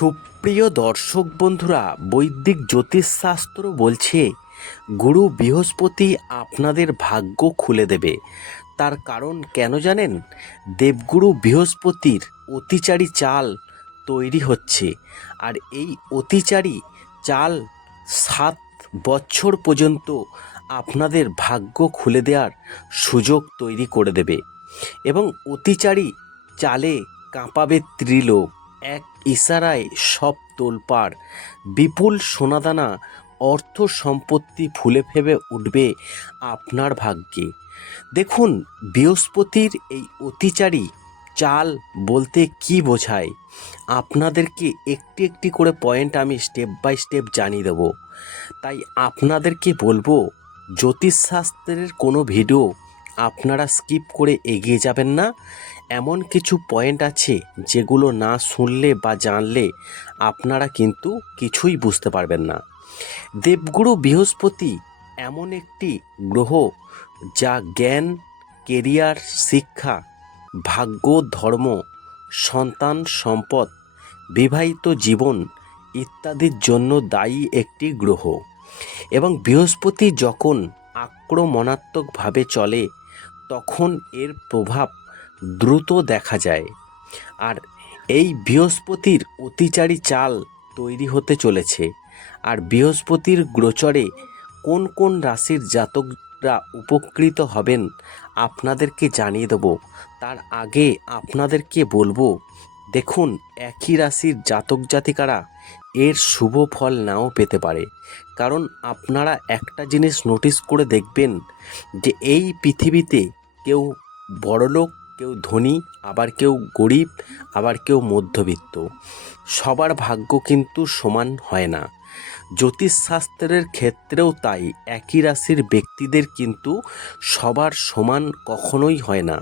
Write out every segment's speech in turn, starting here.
সুপ্রিয় দর্শক বন্ধুরা, বৈদিক জ্যোতিষশাস্ত্র বলছে, গুরু বৃহস্পতি আপনাদের ভাগ্য খুলে দেবে। তার কারণ কেন জানেন? দেবগুরু বৃহস্পতির অতিচারী চাল তৈরি হচ্ছে, আর এই অতিচারী চাল সাত বছর পর্যন্ত আপনাদের ভাগ্য খুলে দেওয়ার সুযোগ তৈরি করে দেবে এবং অতিচারী চালে কাঁপাবে ত্রিলোক। এক ইশারায় সব তোলপাড়, বিপুল সোনাদানা, অর্থ সম্পত্তি ফুলে ফেবে উঠবে আপনার ভাগ্যে। দেখুন, বৃহস্পতির এই অতিচারী চাল বলতে কি বোঝায়? আপনাদেরকে একটি একটি করে পয়েন্ট আমি স্টেপ বাই স্টেপ জানিয়ে দেবো। তাই আপনাদেরকে বলব, জ্যোতিষশাস্ত্রের কোনো ভিডিও আপনারা স্কিপ করে এগিয়ে যাবেন না। এমন কিছু পয়েন্ট আছে যেগুলো না শুনলে বা জানলে আপনারা কিন্তু কিছুই বুঝতে পারবেন না। দেবগুরু বৃহস্পতি এমন একটি গ্রহ যা জ্ঞান কেরিয়ার শিক্ষা, ভাগ্য, ধর্ম, সন্তান, সম্পদ, বিবাহিত জীবন ইত্যাদির জন্য দায়ী একটি গ্রহ। এবং বৃহস্পতি যখন আক্রমণাত্মকভাবে চলে, তখন এর প্রভাব দ্রুত দেখা যায়। আর এই বৃহস্পতির অতিচারী চাল তৈরি হতে চলেছে। আর বৃহস্পতির গোচরে কোন কোন রাশির জাতকরা উপকৃত হবেন আপনাদেরকে জানিয়ে দেব। তার আগে আপনাদেরকে বলব, দেখুন একই রাশির জাতক জাতিকারা এর শুভ ফল নাও পেতে পারে। কারণ আপনারা একটা জিনিস নোটিস করে দেখবেন যে এই পৃথিবীতে কেউ বড়লোক কেউ ধনী, আবার কেউ গরিব, আবার কেউ মধ্যবিত্ত। সবার ভাগ্য কিন্তু সমান হয় না। জ্যোতিষশাস্ত্রের ক্ষেত্রেও তাই একই রাশির ব্যক্তিদের কিন্তু সবার সমান কখনোই হয় না।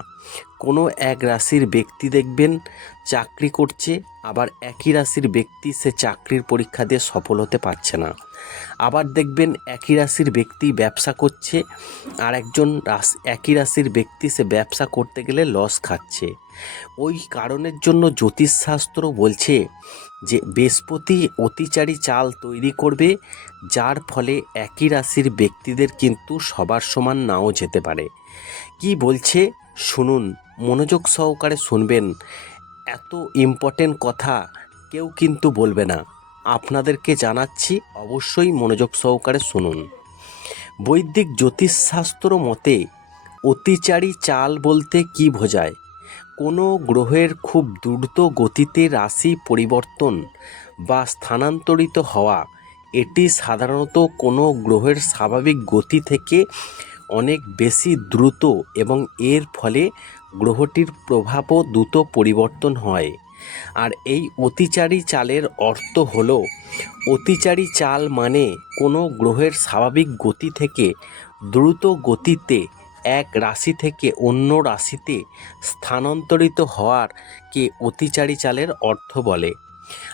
কোনো এক রাশির ব্যক্তি দেখবেন চাকরি করছে, আবার একই রাশির ব্যক্তি সে চাকরির পরীক্ষা দিয়ে সফল হতে পারছে না। আবার দেখবেন একই রাশির ব্যক্তি ব্যবসা করছে আর একজন রাশ, একই রাশির ব্যক্তি সে ব্যবসা করতে গেলে লস খাচ্ছে। ওই কারণের জন্য জ্যোতিষশাস্ত্র বলছে যে বৃহস্পতি অতিচারী চাল তৈরি করবে, যার ফলে একই রাশির ব্যক্তিদের কিন্তু সবার সমান নাও যেতে পারে। কি বলছে? শুনুন, মনোযোগ সহকারে শুনবেন। এত ইম্পর্টেন্ট কথা কেউ কিন্তু বলবে না। আপনাদেরকে জানাচ্ছি অবশ্যই মনোযোগ সহকারে শুনুন। বৈদিক জ্যোতিষশাস্ত্র মতে অতিচারী চাল বলতে কি বোঝায়? কোনো গ্রহের খুব দ্রুত গতিতে রাশি পরিবর্তন বা স্থানান্তরিত হওয়া, এটি সাধারণত কোনো গ্রহের স্বাভাবিক গতি থেকে অনেক বেশি দ্রুত এবং এর ফলে গ্রহটির প্রভাবও দ্রুত পরিবর্তন হয়। আর এই অতিচারী চালের অর্থ হলো, অতিচারী চাল মানে কোনো গ্রহের স্বাভাবিক গতি থেকে দ্রুত গতিতে এক রাশি থেকে অন্য রাশিতে স্থানান্তরিত হওয়ার কে অতিচারী চালের অর্থ বলে।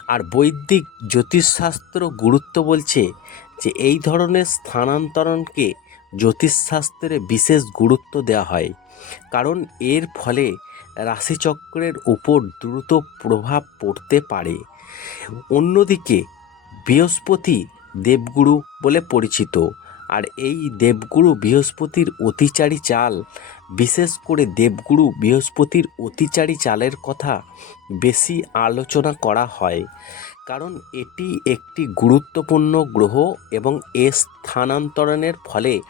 আর বৈদিক জ্যোতিষশাস্ত্র গুরুত্ব বলছে যে এই ধরনের স্থানান্তরণকে জ্যোতিষশাস্ত্রে বিশেষ গুরুত্ব দেওয়া হয়। কারণ এর ফলে রাশিচক্রের উপর দ্রুত প্রভাব পড়তে পারে। অন্যদিকে, বৃহস্পতি দেবগুরু বলে পরিচিত। আর এই দেবগুরু বৃহস্পতির অতিচারী চাল, বিশেষ করে দেবগুরু বৃহস্পতির অতিচারী চালের কথা বেশি আলোচনা করা হয়। কারণ এটি একটি গুরুত্বপূর্ণ গ্রহ এবং এ স্থানান্তরণের ফলে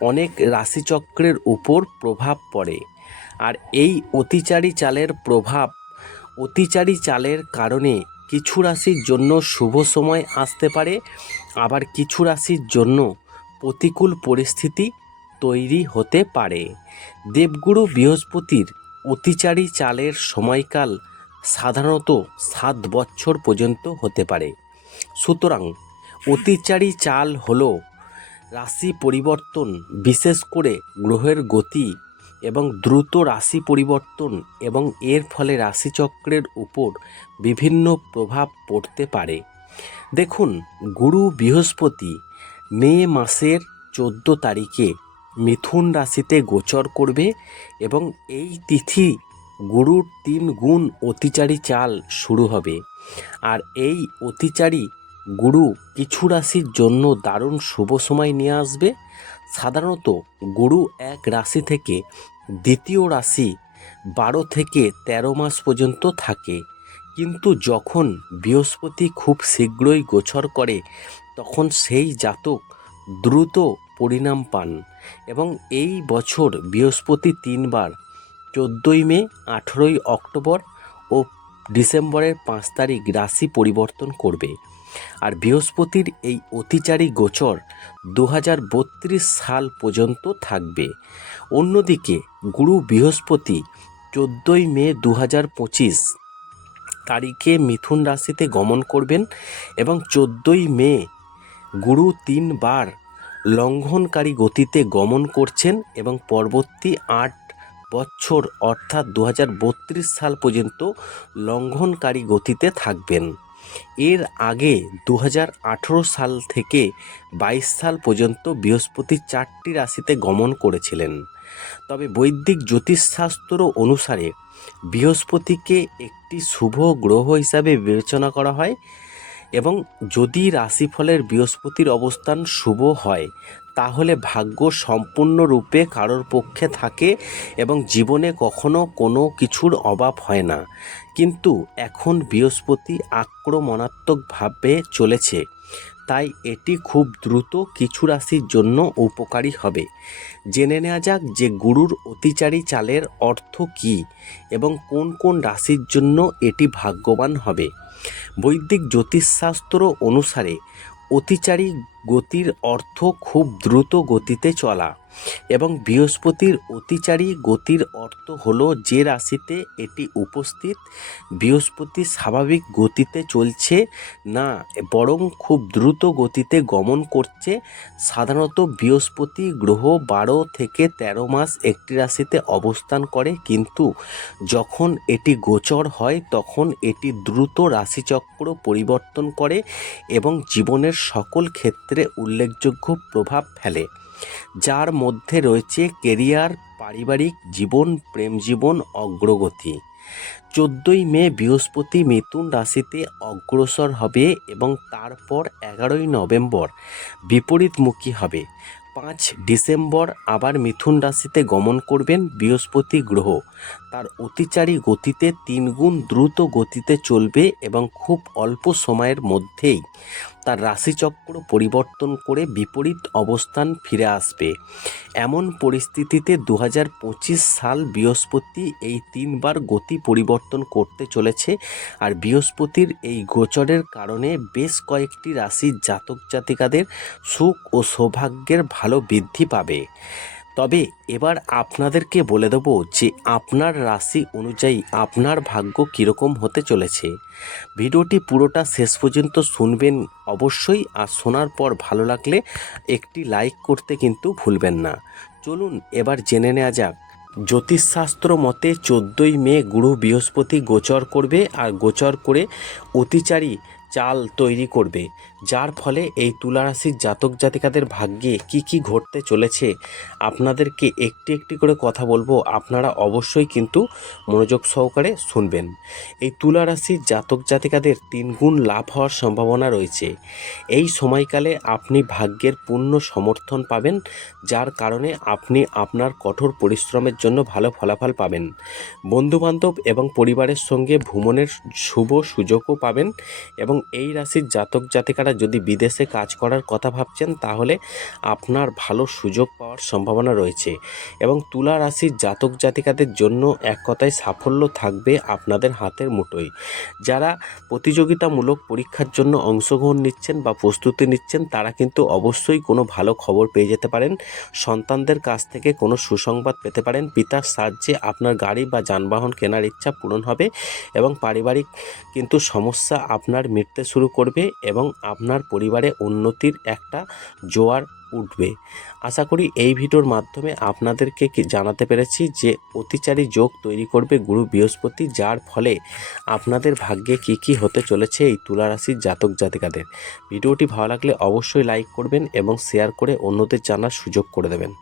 অনেক রাশিচক্রের উপর প্রভাব পড়ে। আর এই অতিচারী চালের প্রভাব অতিচারী চালের কারণে কিছু রাশির জন্য শুভ সময় আসতে পারে, আবার কিছু রাশির জন্য প্রতিকূল পরিস্থিতি তৈরি হতে পারে। দেবগুরু বৃহস্পতির অতিচারী চালের সময়কাল সাধারণত সাত বছর পর্যন্ত হতে পারে। সুতরাং অতিচারী চাল হলো রাশি পরিবর্তন বিশেষ করে গ্রহের গতি এবং দ্রুত রাশি পরিবর্তন এবং এর ফলে রাশিচক্রের উপর বিভিন্ন প্রভাব পড়তে পারে। দেখুন, গুরু বৃহস্পতি মে মাসের চোদ্দ তারিখে মিথুন রাশিতে গোচর করবে এবং এই তিথি গুরুর তিন গুণ অতিচারী চাল শুরু হবে। আর এই অতিচারী গুরু কিছু রাশির জন্য দারুণ শুভ সময় নিয়ে আসবে। সাধারণত গুরু এক রাশি থেকে দ্বিতীয় রাশি বারো থেকে তেরো মাস পর্যন্ত থাকে। কিন্তু যখন বৃহস্পতি খুব শীঘ্রই গোচর করে, তখন সেই জাতক দ্রুত পরিণাম পান এবং এই বছর বৃহস্পতি তিনবার, চোদ্দোই মে, আঠেরোই অক্টোবর ও ডিসেম্বরের পাঁচ তারিখ রাশি পরিবর্তন করবে। আর বৃহস্পতির এই অতিচারী গোচর দু হাজার বত্রিশ সাল পর্যন্ত থাকবে। অন্যদিকে গুরু বৃহস্পতি চোদ্দোই মে দু তারিখে মিথুন রাশিতে গমন করবেন এবং চোদ্দোই মে গুরু তিনবার লঙ্ঘনকারী গতিতে গমন করছেন এবং পরবর্তী আট বছর অর্থাৎ দু হাজার বত্রিশ সাল পর্যন্ত লঙ্ঘনকারী গতিতে থাকবেন। এর আগে দু হাজার আঠেরো সাল থেকে বাইশ সাল পর্যন্ত বৃহস্পতি চারটি রাশিতে গমন করেছিলেন। তবে বৈদিক জ্যোতিষশাস্ত্র অনুসারে বৃহস্পতিকে একটি শুভ গ্রহ হিসাবে বিবেচনা করা হয় এবং যদি রাশিফলের বৃহস্পতির অবস্থান শুভ হয়, তাহলে ভাগ্য সম্পূর্ণরূপে কারোর পক্ষে থাকে এবং জীবনে কখনো কোনো কিছুর অভাব হয় না। কিন্তু এখন বৃহস্পতি আক্রমণাত্মকভাবে চলেছে, তাই এটি খুব দ্রুত কিছু রাশির জন্য উপকারী হবে। জেনে নেওয়া যাক যে গুরুর অতিচারী চালের অর্থ কী এবং কোন কোন রাশির জন্য এটি ভাগ্যবান হবে। বৈদিক জ্যোতিষশাস্ত্র অনুসারে অতিচারী গতির অর্থ খুব দ্রুত গতিতে চলা এবং বৃহস্পতির অতিচারী গতির অর্থ হল যে রাশিতে এটি উপস্থিত, বৃহস্পতি স্বাভাবিক গতিতে চলছে না, বরং খুব দ্রুত গতিতে গমন করছে। সাধারণত বৃহস্পতি গ্রহ বারো থেকে ১৩ মাস একটি রাশিতে অবস্থান করে, কিন্তু যখন এটি গোচর হয়, তখন এটি দ্রুত রাশিচক্র পরিবর্তন করে এবং জীবনের সকল ক্ষেত্রে উল্লেখযোগ্য প্রভাব ফেলে, যার মধ্যে রয়েছে কেরিয়ার, পারিবারিক জীবন, প্রেম জীবন, অগ্রগতি। চোদ্দোই মে বৃহস্পতি মিথুন রাশিতে অগ্রসর হবে এবং তারপর এগারোই নভেম্বর বিপরীতমুখী হবে। পাঁচ ডিসেম্বর আবার মিথুন রাশিতে গমন করবেন বৃহস্পতি গ্রহ। তার অতিচারী গতিতে তিনগুণ দ্রুত গতিতে চলবে এবং খুব অল্প সময়ের মধ্যেই তার রাশিচক্র পরিবর্তন করে বিপরীত অবস্থান ফিরে আসবে। এমন পরিস্থিতিতে দু হাজার পঁচিশ সাল বৃহস্পতি এই তিনবার গতি পরিবর্তন করতে চলেছে আর বৃহস্পতির এই গোচরের কারণে বেশ কয়েকটি রাশির জাতক জাতিকাদের সুখ ও সৌভাগ্যের ভালো বৃদ্ধি পাবে। তবে এবার আপনাদেরকে বলে দেবো যে আপনার রাশি অনুযায়ী আপনার ভাগ্য কীরকম হতে চলেছে। ভিডিওটি পুরোটা শেষ পর্যন্ত শুনবেন অবশ্যই আর শোনার পর ভালো লাগলে একটি লাইক করতে কিন্তু ভুলবেন না। চলুন এবার জেনে নেওয়া যাক। জ্যোতিষশাস্ত্র মতে চোদ্দোই মে গুরু বৃহস্পতি গোচর করবে আর গোচর করে অতিচারী চাল তৈরি করবে। যার ফলে এই তুলারাশির জাতক জাতিকাদের ভাগ্যে কি কি ঘটতে চলেছে, আপনাদেরকে একটি একটি করে কথা বলব। আপনারা অবশ্যই কিন্তু মনোযোগ সহকারে শুনবেন। এই তুলারাশির জাতক জাতিকাদের তিনগুণ লাভ হওয়ার সম্ভাবনা রয়েছে। এই সময়কালে আপনি ভাগ্যের পূর্ণ সমর্থন পাবেন, যার কারণে আপনি আপনার কঠোর পরিশ্রমের জন্য ভালো ফলাফল পাবেন। বন্ধুবান্ধব এবং পরিবারের সঙ্গে ভ্রমণের শুভ সুযোগও পাবেন এবং এই রাশির জাতক জাতিকারা যদি বিদেশে কাজ করার কথা ভাবছেন, তাহলে আপনার ভালো সুযোগ পাওয়ার সম্ভাবনা রয়েছে। এবং তুলা রাশির জাতক জাতিকাদের জন্য এক কথায় সাফল্য থাকবে আপনাদের হাতের মুঠোয়। যারা প্রতিযোগিতামূলক পরীক্ষার জন্য অংশগ্রহণ নিচ্ছেন বা প্রস্তুতি নিচ্ছেন, তারা কিন্তু অবশ্যই কোনো ভালো খবর পেয়ে যেতে পারেন। সন্তানদের কাছ থেকে কোনো সুসংবাদ পেতে পারেন। পিতার সাহায্যে আপনার গাড়ি বা যানবাহন কেনার ইচ্ছা পূরণ হবে এবং পারিবারিক কিন্তু সমস্যা আপনার মিটতে শুরু করবে এবং আপনার পরিবারে উন্নতির একটা জোয়ার উঠবে। আশা করি এই ভিডিওর মাধ্যমে আপনাদেরকে কি জানাতে পেরেছি যে অতিচারী যোগ তৈরি করবে গুরু বৃহস্পতি, যার ফলে আপনাদের ভাগ্যে কি কি হতে চলেছে এই তুলা রাশির জাতক জাতিকাদের। ভিডিওটি ভালো লাগলে অবশ্যই লাইক করবেন এবং শেয়ার করে অন্যদের জানার সুযোগ করে দেবেন।